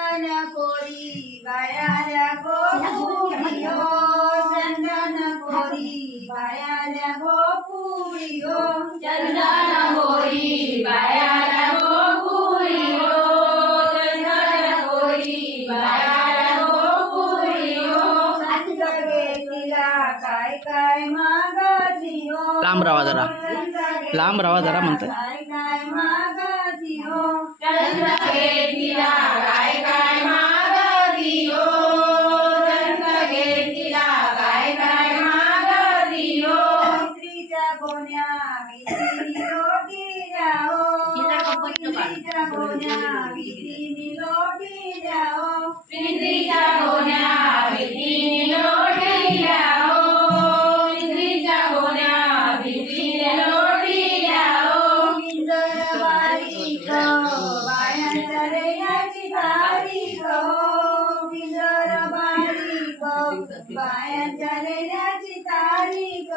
कोरी बायाल्या गोपुरियो चंदन कोरी बायाल्या गोपुरियो चंदन कोरी बायाल्या गोपुरियो चंदन कोरी बायाल्या गोपुरियो जगे तिला काय काय मागतियो लांब राहा जरा म्हणते काय काय मागतियो जगे तिला काय काय मागतियो जगे तिला काय काय मागतियो मैत्रीच्या गोण्या विधिनी लोटी द्याओ मैत्रीच्या गोण्या विधिनी लोटी द्याओ मैत्रीच्या गोण्या विधिनी लोटी द्याओ मैत्रीच्या गोण्या विधिनी लोटी द्याओ पिंजर बारीक बायांच्या रेण्याची तारीख पिंजर बारीक बायांच्या रेण्याची तारीख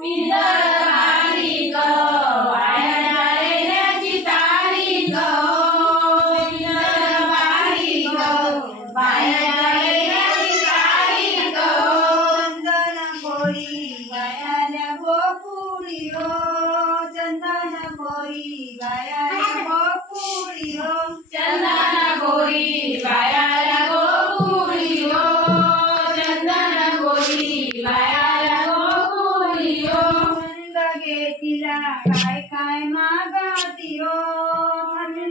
पिंजर बारीक बायांच्या रेण्याची तारीख पिंजर बारीक बायांच्या रेण्याची तारीख चंदन कोरी बायाल्या गोपुरियो चंदन कोरी बायाल्या गोपुरियो चंदन कोरी बायाल्या गोपुरियो चंदन कोरी बायाल्या गोपुरियो जगे तिला काय काय मागतियो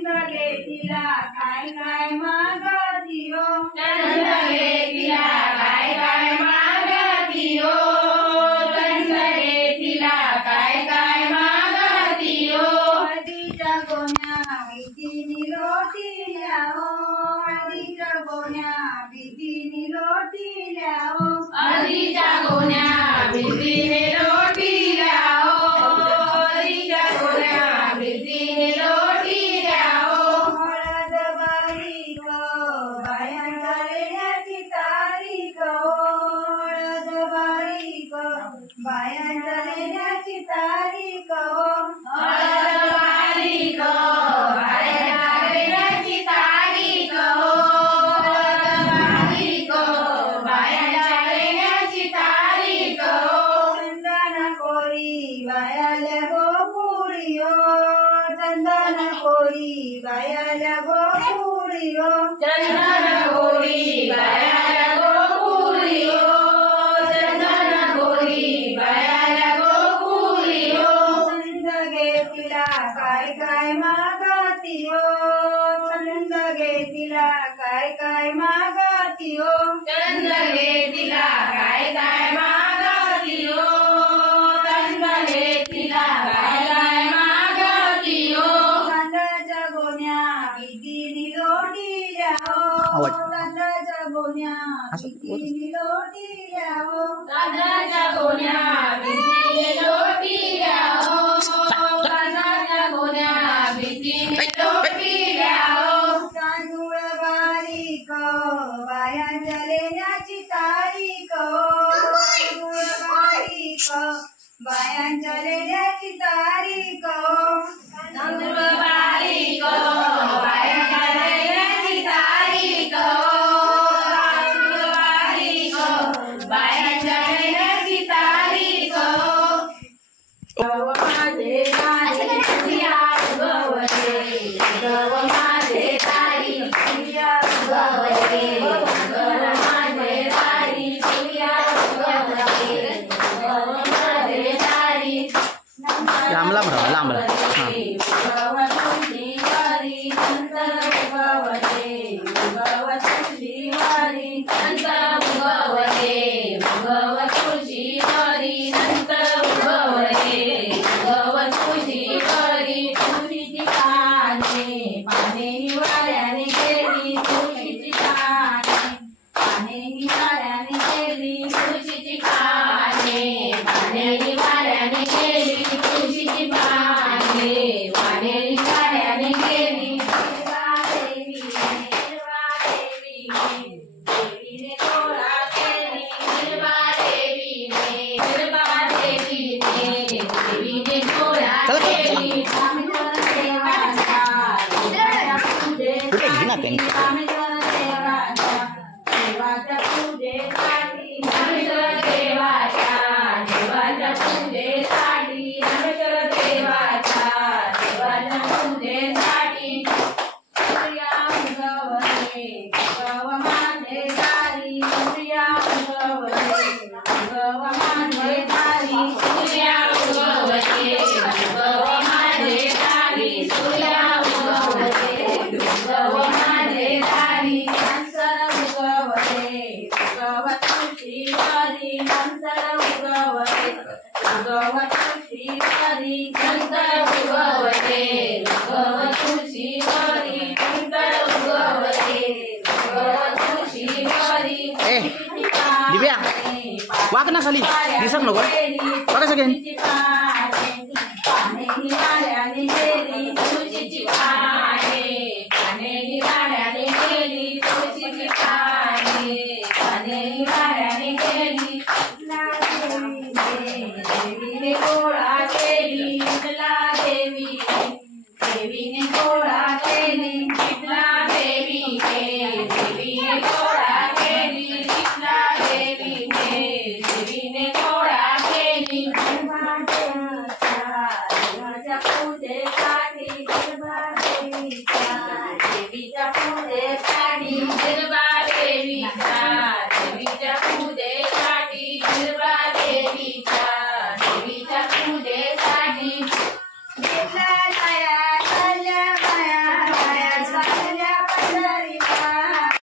जगे तिला काय काय मागतियो जगे तिला काय काय मागतियो जगे तिला काय काय मागतियो हळदीच्या गोण्या विधिनी लोटी द्याओ हळदीच्या गोण्या विधिनी लोटी द्याओ हळदीच्या गोण्या विधिनी लोटी द्याओ हळदीच्या गोण्या विधिनी लोटी द्याओ हळद बारीक बायांच्या रेण्याची तारीख हळद बारीक बायांच्या रेण्याची तारीख हळद बारीक बायांच्या रेण्याची तारीख हळद बारीक बायांच्या रेण्याची तारीख चंदन कोरी बायाल्या गोपुरियो चंदन कोरी बायाल्या गोपुरियो चंदन कोरी बायाल्या गोपुरियो चंदन कोरी बायाल्या गोपुरियो जगे तिला काय काय मागतियो जगे तिला काय काय मागतियो जगे तिला काय काय मागतियो जगे तिला काय काय मागतियो तांदळाच्या गोण्या विधिनी लोटी द्याओ तांदळाच्या गोण्या विधिनी लोटी द्याओ तांदळाच्या गोण्या विधिनी लोटी द्याओ तांदळाच्या गोण्या विधिनी लोटी द्याओ तांदूळ बारीक बायांच्या रेण्याची तारीख तांदूळ बारीक बायांच्या रेण्याची तारीख तांदूळ बारीक बायांच्या रेण्याची तारीख तांदूळ बारीक बायांच्या रेण्याची तारीख गव माझे तारी प्रिया गवते गव माझे तारी प्रिया गवते गव माझे तारी प्रिया गवते गव माझे तारी लांब राहा लांब राहा भगवती वारी संत भगवते भगवती वारी संत भगवते भगवती वारी संत भगवते भगवती वारी तुळशीची पाने पाने निवाळ्याने गेली तुळशीची पाने पाने निवाळ्याने गेली तुळशीची पाने पाने निवाळ्याने गेली तुळशीची पाने पाने निवाळ्याने गेली देवीने तोळा केली देवीने तोळा केली कुठे घेणार त्यांनी वाक ना खाली दिसत नको बघा सगळ्यांनी देवीने गोळा केली शीतला देवीने देवीने गोळा केली शीतला देवीने देवीने गोळा केली देवाच्या पूजेसाठी देवीच्या पूजेसाठी देवीच्या